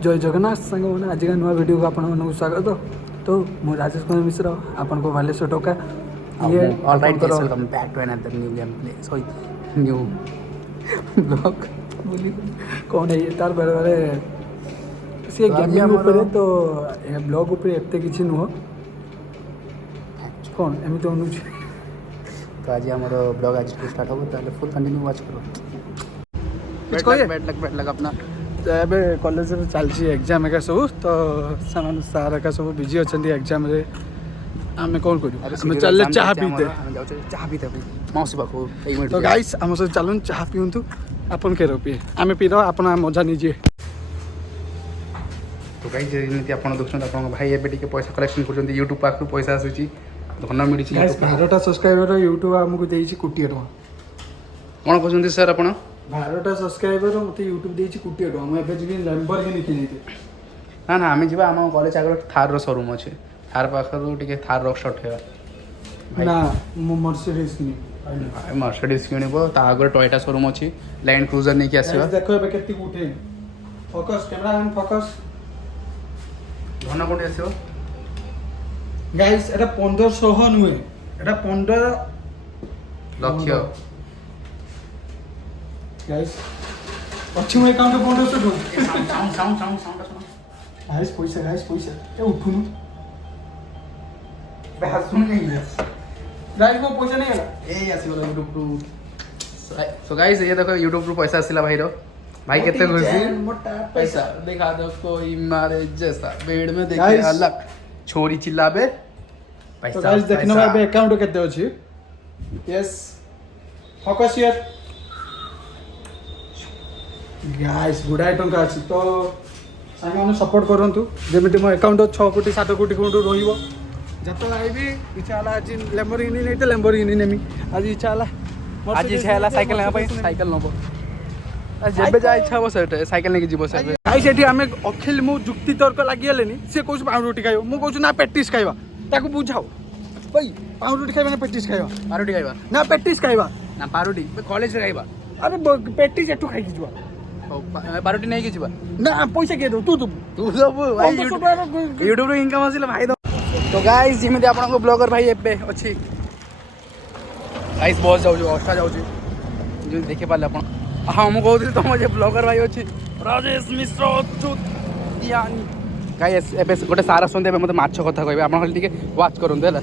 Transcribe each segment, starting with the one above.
जय जगन्नाथ सांग मैंने आज का नुआ वीडियो को आपण स्वागत। तो मु राजेश कुमार मिश्र आपन को बालेश्वर टोका ये alright guys welcome back to another new game play sorry new vlog बोली कौन है ये तार बारे बारे से गेमिंग ऊपर तो ये ब्लॉग ऊपर एते किछि नुह कौन एमी तो अनुज तो आज हमर ब्लॉग आज स्टार्ट हो ताले फुल कंटिन्यू वॉच करो बैड लग अपना तो एबे कॉलेज में चलछि एग्जाम का सब तो सामान सारा का सब बिजी अछंती एग्जाम रे आमे कौन करू हम चलले चाह पीते हम जाउ चाह पीते मौसी बाको 1 मिनट तो गाइस हम सब चलन चाह पियंतु अपन के रोपी आमे पीरो अपन मजा नीजिए। तो गाइस जेमिति आपण देखछन आपण भाई एबे टिके पैसा कलेक्शन करछन YouTube पाखु पैसा आसुची धन मिली छी। गाइस 12टा सब्सक्राइबर YouTube हमको देइछि कोटी टका कोन कहछन सर आपण 12टा सब्सक्राइबर मते YouTube देइछि कोटी टका हम एबे जिबि लैम्बोर्गिनी किनिते ना ना आमे जिबा हम कॉलेज आगर थार रो शोरूम अछि थार पाखरु टिके थार रो शॉट हेबा ना मर्सिडीज किनि मर्सिडीज किनिबो ता आगर टोयोटा शोरूम अछि लैंड क्रूजर नै कि आसीबा देखो एबे केति उठे फोकस कैमरा एंड फोकस धन कोटी आसीबो गाइस एटा 1500 नुए एटा 15 लक्ष गाइस अच्छी में अकाउंट 1500 नु साउंड गाइस पैसा ए उठुनु बे सुन नहीं है गाइस को पैसा नहीं आला ए आसीबो YouTube टू सो गाइस ये देखो YouTube टू पैसा आसीला भाई रो भाई कितने खुशी मोटा पैसा दिखा दो कोई मारे जैसा बेड में देखे अलग छोरी चिल्लाबे पैसा तो गाइस देखनो भाई अकाउंट केते अछि यस फोकस हियर गाइस गुडाई टंका अछि तो साइम हम सपोर्ट करंतु जेमिति मो अकाउंट 6 कोटी 7 कोटी कोंटू रहिबो जतो आइबी इच्छा हला आज लैम्बोर्गिनी नै त लैम्बोर्गिनी नेमी आज इच्छा हला आज इच्छा हला साइकिल लेबा पई साइकिल नबो जेबे जा इच्छा हो सेट साइकिल लेके जीवो सेट गाइस एठी हमें अखिल मु जुक्ति तर्क लागिलेनी से कहू पाउरोटी खाइबो मु कहू ना पेटिस खाइबा ताको बुझाओ भाई पाउरोटी खाइबा ना पेटिस खाइबा पारोटी खाइबा ना पेटिस खाइबा ना पारोटी कॉलेज रे खाइबा अरे पेटिस एठू खाइ की जुआ पारोटी नहीं की जीवा ना पैसा के दो तू सब भाई YouTube रो इनकम आसिला भाई दो तो गाइस जेमे आपन को ब्लॉगर भाई एबे अछि गाइस बहुत जाउ अष्टा जाउ जो देखे पाले आपन हां हम कहू तो मुझे ब्लॉगर भाई अछि राजेश मिश्र यानी गाइस एबे गोटे सारा सुनते मते माछ कथा कहबे आपन खाली टिके वाच करन देला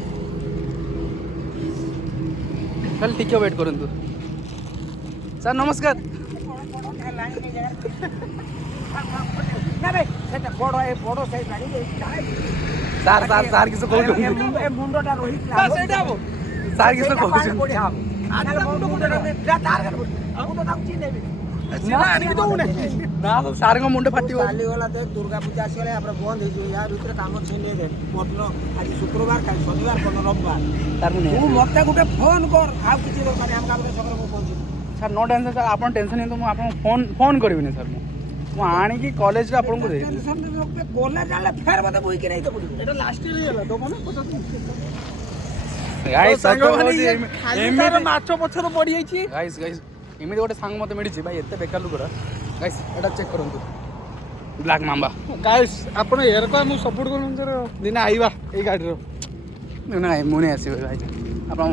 खाली टिके वेट करन सर नमस्कार ना बे सेटा बडो ए बडो साइज गाड़ी सार किस कहू ए मुंडोटा रोहित ना सेटा हो सार किस कहू आज मुंडोटा तार कर मुंडो ताऊ चिनेबे ना आनी तो उने ना सार को मुंडो फाटी वाली वाला तो दुर्गा पूजा आसीले आपन बंद हे जो यार भीतर काम छिने दे मोटलो आज शुक्रवार काल शनिवार को रविवार तार मुने तू मते गुटे फोन कर आ किछि माने हम काम सकर को पहुंची सर नो टेंशन सर आपन टेंशन नहीं तो मैं आपन फोन करबिनी सर मु आनी की कॉलेज रे आपन को दे टेंशन पे कॉलेज आले फेर मते बुई के नहीं तो पड़ी एटा लास्ट ईयर गेला तो माने गाइस एमे माछो पछर पड़ी जाई छी गाइस एमे गोटे सांग मते मिडी छी भाई एते बेकार लुगरा गाइस एटा चेक करंतु ब्लैक मांबा गाइस आपन हेयर को मु सपोर्ट करन सर दिन आइबा ए गाडी रो ना मुने आसी भाई आपन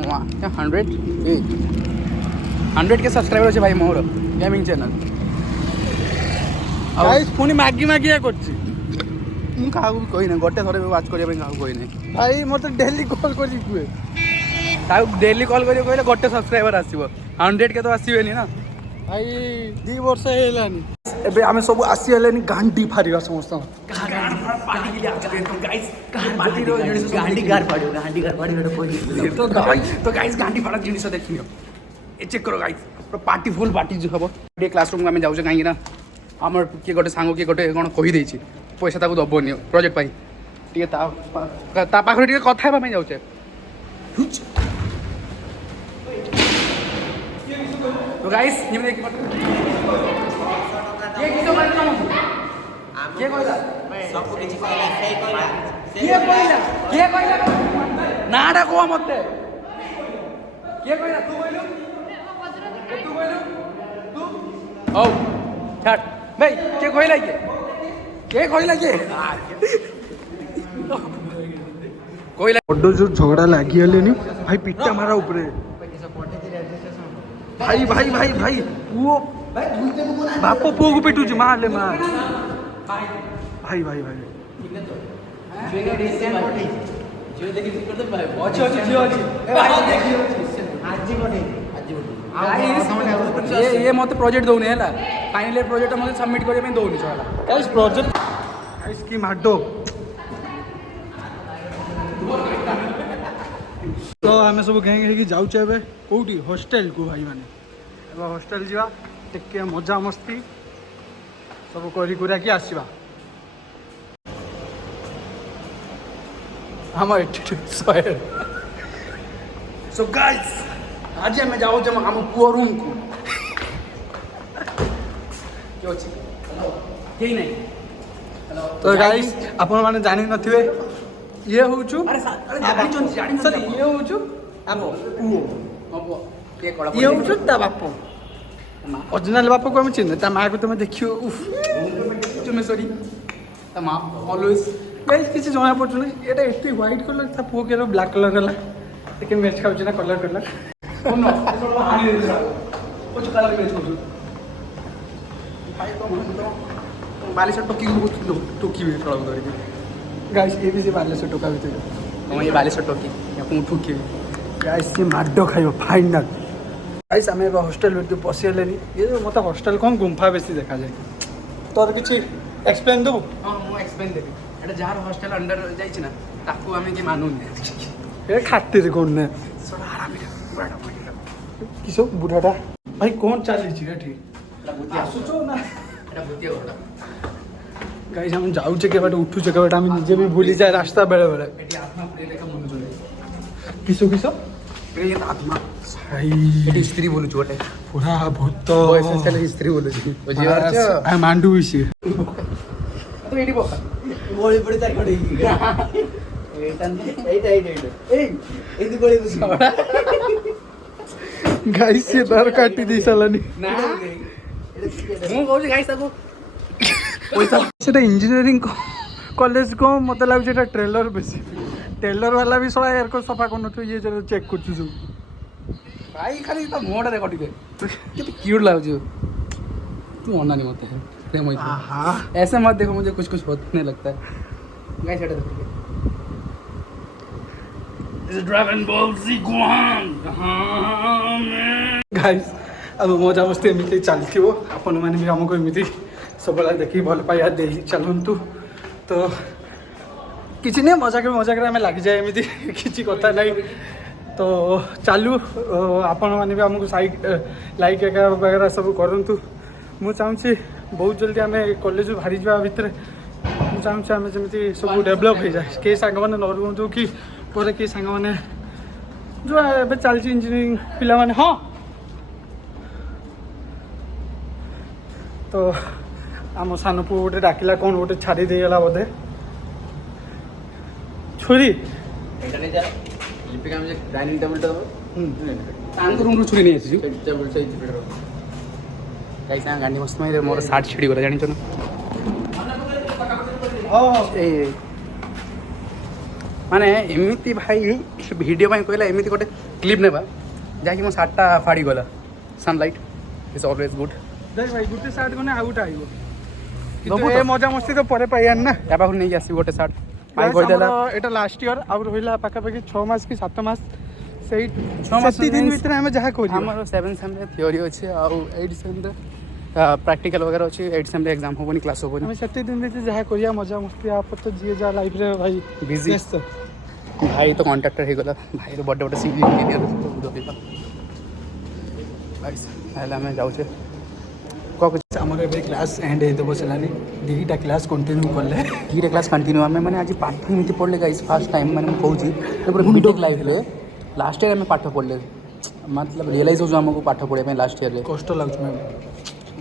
100 के सब्सक्राइबर अछि भाई मोर गेमिंग चैनल गाइस पुनी मागी या करछि मु काहू कोइ नै गोटे थरे वाच करिया काहू कोइ नै भाई मते डेली कॉल करि कुए ताऊ डेली कॉल करियो कहले गोटे सब्सक्राइबर आसीबो 100 के तो आसीबेनी ना भाई 2 वर्ष हेलानी एबे हमें सब आसी हेलानी गांडी फारिया समस्त पार्टी के लिए तो गाइस पार्टी रो गांडी गार फाड़ियो तो गाइस गांडी फाड़ा जिनिस देखियो ए चेक करो गाइस पार्टी फुल पार्टी जो हबो ए क्लासरूम में जाउ काहे ना हमर के गोटे सांगो के गोटे कोन कहि दै छी पैसा ताको दबोनी प्रोजेक्ट पाई टिके ता पाखरे टिके कथा हेबा में जाउ छे तो गाइस ये देख ये कितो बात ना के कहला सब किछि कहला सही कहला के कहला नाडा को मते के कहला तू कहलु तू कहलु तू ओ छाड़ भाई के कहला के କେ କହିଲା କିଏ କହିଲା ବଡ଼ ଯୋଉ ଝଗଡ଼ା ଲାଗିଗଲେନି ଭାଇ ପିଟା ମାରା ଉପରେ ଭାଇ ଭାଇ ଭାଇ ଭାଇ ପୁଅ ବାପ ପୁଅକୁ ପିଟୁଛି ମାରଲେ ମା ଭାଇ ଭାଇ ଭାଇ ये मत प्रोजेक्ट दौनी है फाइनल प्रोजेक्ट मत सबमिट करने दौनी गाइस प्रोजेक्ट गाइस की माडो तो आम सब गैंग होगी जाऊे ए कौटी हॉस्टेल को भाई मैंने हॉस्टेल जा टे मजा मस्ती सब करी आसवा हम सो गाइस आज आम जाऊ आम पुओ रूम को कहीं नहीं तो गाइस आपण माने जानि नथिबे ये होचु सर ये होचु आम पुओ ये होचु ता बापो ओरिजिनल बाप को हम चिन्ह ता माँ को तुम देखियो उफ तुम्हें सॉरी ता माँ ऑलवेज गाइस किसी जना पड़छ ना एटा एते व्हाइट कलर था पुओ के ब्लैक कलर हला लेकिन मैच खाउछ ना कलर कलर कोन eso हानि दे कुछ कलर मैच करू भाई तो बालेश्वर टोकी को टोकी भी थोड़ा करके गाइस ये भी से बाले से टोका भी हम ये बालेश्वर टोकी या को ठुकी गाइस ये माडो खाइयो फाइनल गाइस हमें हॉस्टेल में पशिलेनी ये जो मत हॉस्टेल कौन गुंफा बेसी देखा जाए तोर किछि एक्सप्लेन दो हां मो एक्सप्लेन देबी एटा जार हॉस्टेल अंडर जाई छी ना ताकू हमें के मानुनी ए खातिर कोन ने सोडा आराम बुढ़ाटा पड़िला किसो बुढ़ाटा भाई कौन चली छी रे ठीक एटा भूतिया आसुचो ना एटा भूतिया घोड़ा गाइस हम जाउचे के बाटे उठुचे के बाटे हम निजे भी भूली जाए रास्ता बेले बेले एटी आत्मा प्रेत का मन जोले किसो किसो प्रेत आत्मा भाई एटी स्त्री बोलु छोटे पूरा भूत वो एसेंशियल स्त्री बोलु छी बुझी पारछ आई मांडू विसी तो एटी बोका गोळी पडी तार कडे एटी गोळी बुझी गाइस ये दर काटी दी सालानी ना मु कहू गाइस ताको पैसा सेटा इंजीनियरिंग कॉलेज को मते लागु जेटा ट्रेलर बेसी ट्रेलर वाला भी सला यार को सफा करनो तो ये जरा चेक करछु सब भाई खाली तो मोड़ रे कटी दे कितनी क्यूट लागु तू ओना नहीं मत है प्रेम होई आहा ऐसे मत देखो मुझे कुछ कुछ होने लगता है गाइस हटा दो is dragon ball Z Gohan guys अब मजा मस्ती एमती चलती आपण मैंने भी हमको एमती सब देखी भल पाइबा दे चलतु तो किसी नहीं मजाक आम लग जाए एमती किसी कथा नहीं तो चालू आपण मैंने भी आमको लाइक वगैरह सब करूँ मु चाहूँगी बहुत जल्दी आम कॉलेज बाहरी जा भितर मु चाहूँगी आम जमी सब डेभलप हो जाए कई सांग मैंने न रुहतु कि पर कई सांग मैंने जो ए चलती इंजीनियरिंग पिला माने हाँ तो आम सान पु गोटे डाकिला कौन गोटे छाड़ी देगला बोधे छुरी एटा नहीं जा लिपिका मुझे डाइनिंग टेबल टा दो तांग रूम रो छुरी नहीं आसी टेबल सही पेड़ गाइस ना गांडी मस्त में मोर 60 छिड़ी गला जानि छ ए माने एमिति भाई वीडियो में कहला एमिति गोटे क्लिप नेबा जाकि मो 60 टा फाड़ी गला सनलाइट इज ऑलवेज गुड देख भाई गुटे साइड कोने आउट आइबो किंतु ए मजा मस्ती तो परे पाइयान ना या पाखु नहीं आसी गोटे साथ भाई कर देला एटा लास्ट ईयर आ रहिला पाका पाकी 6 मास की 7 मास सेई 6 मास दिन भीतर हम जहा कोरी हमर 7 सेम रे थ्योरी अछि आ 8 सेम रे प्रैक्टिकल वगैरह अछि 8 सेम रे एग्जाम होबनी क्लास होबनी हम 7 दिन भीतर जहा कोरिया मजा मस्ती आप तो जिए जा लाइफ रे भाई बिजी भाई तो कॉन्ट्रैक्टर हे गला भाई तो बड़े बड़े सिविल इंजीनियर सब देबा गाइस हला मैं जाउ छे कुछ हमर एबे क्लास एंड हे तो बसलानी दीटा क्लास कंटिन्यू करले धीरे क्लास कंटिन्यू हमें मैंने आज पाठ एमती पढ़ले गाइस फर्स्ट टाइम मैंने कहूँ पूरा बीटेक लाइफ रे लास्ट ईयर में पाठ पढ़ले मतलब रियलाइज हो हमको पाठ पढ़े लास्ट ईयर रे कष्ट लागछ मैं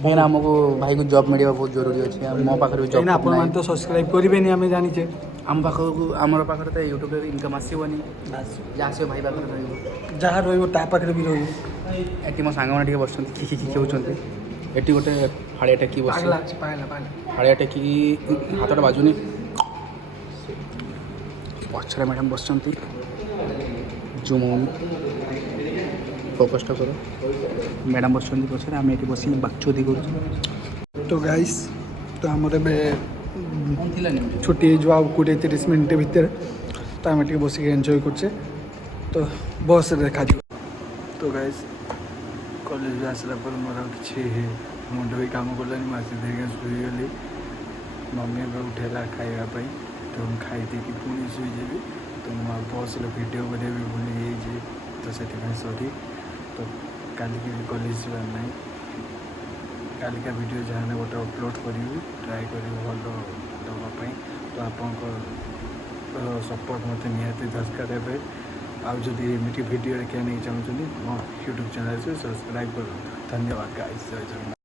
फिर हमको भाई को जॉब मिलवा बहुत जरूरी अच्छे मो पाखे भी जॉब आपण मान तो सब्सक्राइब करिबेनी हमें जानि छे आम पाखक आमर पाखे तो यूट्यूब रे इनकम आसबनी जहाँ से भाई पाखे रही जहाँ रहिबो ता पाखरे भी रहिबो एटी मो सांग मैंने बस खिखी होती एटी गोटे ଫାଳିଆ ଟେକି ବସି ପାଗଲା ପାଗଲା ପାଗଲା ଫାଳିଆ ଟେକିକି ହାତଟା ବାଜୁନି। ପଛରେ ମ୍ୟାଡ଼ାମ୍ ବସିଛନ୍ତି ଜୁମ୍ ଫୋକସ୍ଟା କର। ମ୍ୟାଡ଼ାମ୍ ବସିଛନ୍ତି ପଛରେ, ଆମେ ଏଠି ବସିକି ବାକ୍ଚୋଦି କରୁଛୁ। ତ ଗାଇସ୍ ତ ଆମର ଏବେ ଛୁଟି ହେଇଯିବ ଆଉ 20-30 ମିନିଟ୍ ଭିତରେ। ତ ଆମେ ଟିକେ ବସିକି ଏନ୍ଜୟ କରୁଛେ। ତ ବସ୍ରେ ଦେଖାଯିବ। ତ ଗାଇସ୍ କଲେଜରୁ ଆସିଲା ପରେ ମୋର ଆଉ କିଛି ମୁଣ୍ଡ ବି କାମ କଲାନି। ମୁଁ ଆସି ଦେଇକି ଶୋଇଗଲି। ମମି ଏବେ ଉଠେଇଲା ଖାଇବା ପାଇଁ, ତ ମୁଁ ଖାଇ ଦେଇକି ପୁଣି ଶୋଇଯିବି। ତ ମୁଁ ଆଉ ବସ୍ରେ ଭିଡ଼ିଓ କରିବା ବି ଭୁଲି ଯାଇଛି, ତ ସେଥିପାଇଁ ସରି। ତ କାଲିକି ବି କଲେଜ ଯିବାର ନାହିଁ। କାଲିକା ଭିଡ଼ିଓ ଯାହା ହେଲେ ଗୋଟେ ଅପଲୋଡ଼ କରିବି, ଟ୍ରାଏ କରିବି ଭଲ ଦେବା ପାଇଁ। ତ ଆପଣଙ୍କ ସପୋର୍ଟ ମୋତେ ନିହାତି ଦରକାର ଏବେ। ଆଉ ଯଦି ଏମିତି ଭିଡ଼ିଓ ଦେଖିବା ନେଇ ଚାହୁଁଛନ୍ତି ମୋ ୟୁଟ୍ୟୁବ୍ ଚ୍ୟାନେଲ୍କୁ ସବସ୍କ୍ରାଇବ୍ କରନ୍ତୁ। ଧନ୍ୟବାଦ ଗାଇସ୍, ଜୟ ଜଗନ୍ନାଥ।